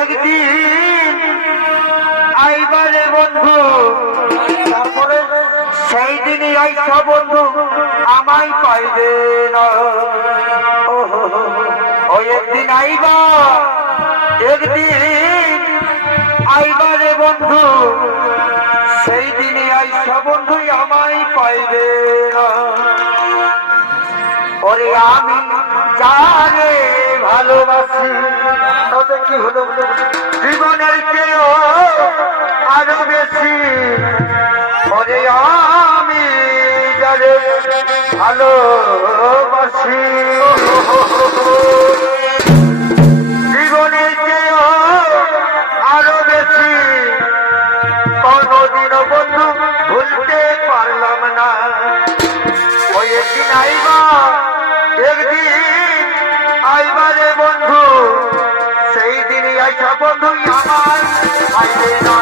একদিন আইবারে বন্ধু, তারপরে সেই দিনই আইসা বন্ধু আমায় পাইবে না। ওই একদিন আইবা, একদিন আইবারে বন্ধু, সেই দিনই আইসা বন্ধু আমায় পাইবে না। ওরে আমি যারে ভালোবাসি, তবে কি হলো জীবনের চেয়েও আরো বেশি। ওরে আমি যারে ভালোবাসি, জীবনের চেয়েও আরো বেশি, কোনদিনও বন্ধু ভুলতে পারলাম না। ওই একদিন আইবা, একদিন আইবারে বন্ধু, সেই দিনই আইসা বন্ধু আমার আইবে না।